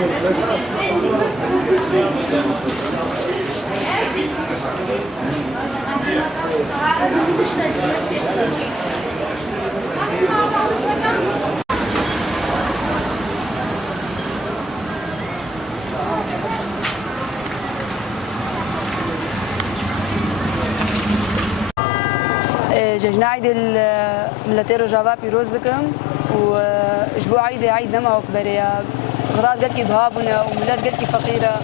جشن عيد ملتي رجابا بيروز لكم واسبوع عيد نما وكبريا غراض قلكي بهابنا وملات قلكي فقيره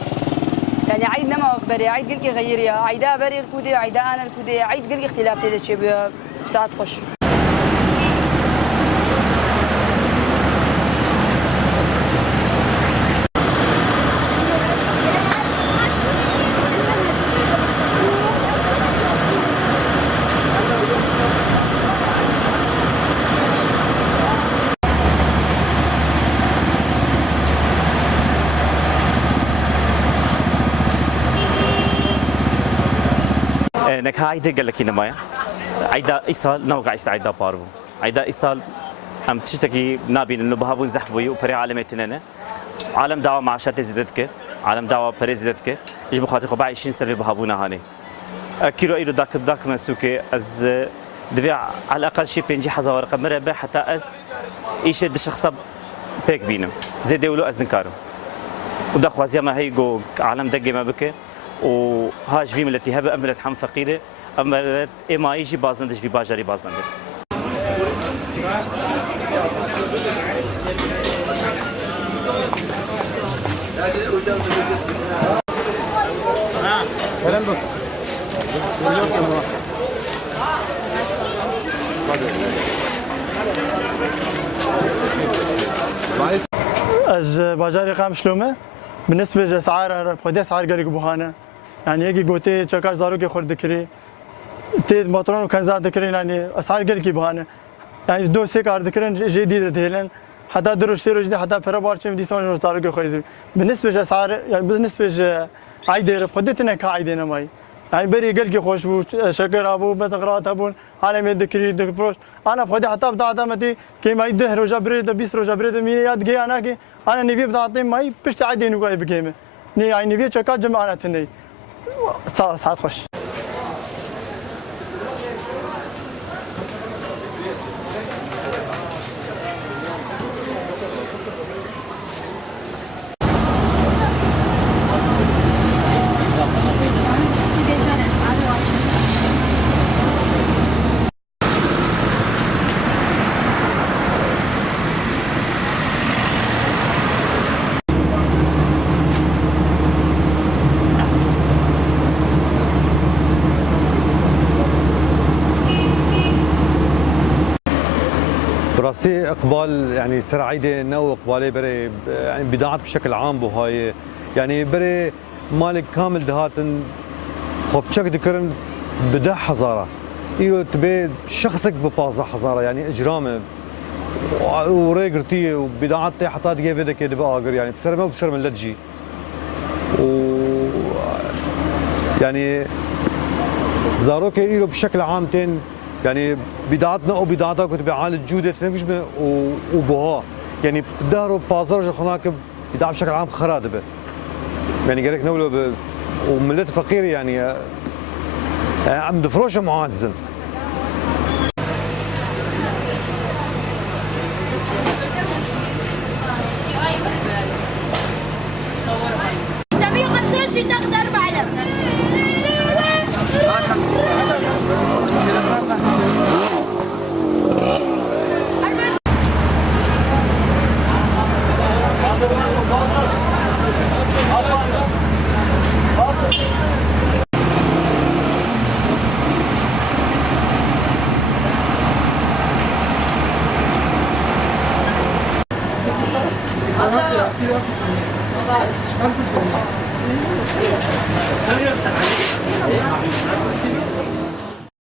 يعني عيد نما وكبريا عيد قلكي غيريا عيدا بري الكودي وعيدا انا الكودي عيد قلكي اختلاف تيدا شي بساعات خوش انك هايدا قال لك نمايا عيدا ايصال نوقع عيدا باربو عيدا ايصال ام تشتكي نابين انه بهابون زحفوي وبري عالمتنا عالم دعوه معاشات زيدتك عالم دعوه بري زيدتك ايش بخاطر خو 20 سنه بهابونا هاني كيلو ايرو داك مسوكي از دفع على الاقل شي بينجي حزا ورقه مربع حتى از ايش الشخص بيك بينم زي دولو از نكارم ودا خوازيا ما هي جو عالم دقي ما بك وهاج في ملتي هبه املت حم فقيره املت اما يجي بازندش في باجري بازندش از باجاري قام شلومه بالنسبه لاسعار خدي اسعار قالك بوهانه يعني يجي قوتي تشكاش زاروكي خورد كري تي موترون كان زاد كري يعني اسعار قالك بوهانه يعني دو سي كار ذكرن جديد دهلن حتى دروش سيروج دي حتى فرابار چم دي سون زاروكي خورد بالنسبه لاسعار يعني بالنسبه عايده خدتنا كعايده ماي يعني بري قالك خوش بو شكر ابو بتقرات ابون عالم ذكري دكفروش انا بخدي حتى بتاع دامتي كي ما يده روجا بريد 20 روجا بريد مي ياد جي انا كي انا نبي بتاعتي ماي بشت عادي نقول بكيمه ني يعني نبي شكا جماعتني ساعات خوش براستي اقبال يعني سر عيدي نو اقبالي بري يعني بداعات بشكل عام بهاي يعني بري مالك كامل دهاتن خب تشك ذكرن بدا حزاره ايو تبي شخصك ببازا حزاره يعني اجرامه وريغرتي وبداعات حتى تجيب بدك باقر يعني بسر ما بسر من لتجي و يعني زاروك ايو بشكل عام تين يعني بداعتنا او بداعتها كنت بعالة جودة فهمش وبها يعني بداروا بازار هناك بداع بشكل عام خرادبه يعني قالك نولو وملت فقير يعني عم دفروشه معزن عارف